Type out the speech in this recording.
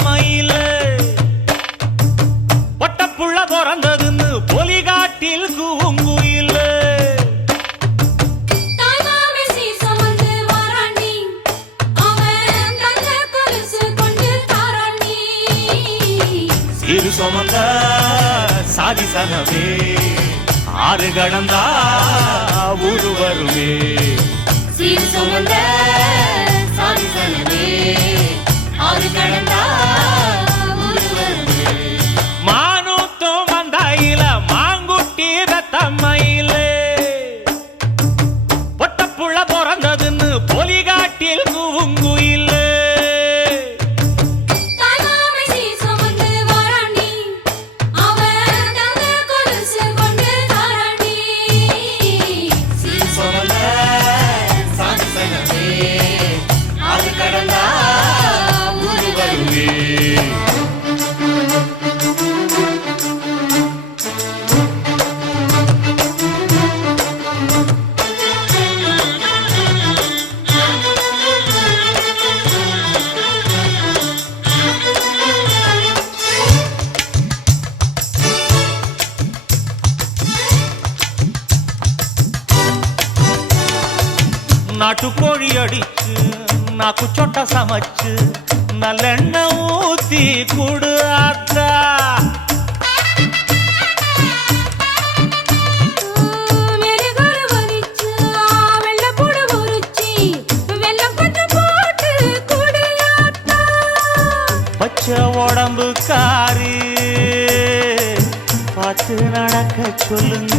மயில பொட்டப்புள்ள பிறந்ததுன்னு பொலிகாட்டில் கூங்குயில சிறு சுமந்த சாதி சனமே ஆறு கடந்தா ஊரு வருமே சீர் சுமந்த சாதி சனமே ஆறு கடந்தா ஊரு வருமே மானூத்தும் வந்தாயில மாங்குட்டி ரத்தம்மையில பொட்டப்புள்ள பிறந்ததுன்னு பொலிகாட்டில் கூங்குயில நாட்டுக்கோழி அடிச்சு நாக்கு சொட்ட சமைச்சு நல்லெண்ணெய் ஊத்தி குடு ஆத்தா பச்சை உடம்பு காரி பார்த்து நடக்க சொல்லுங்க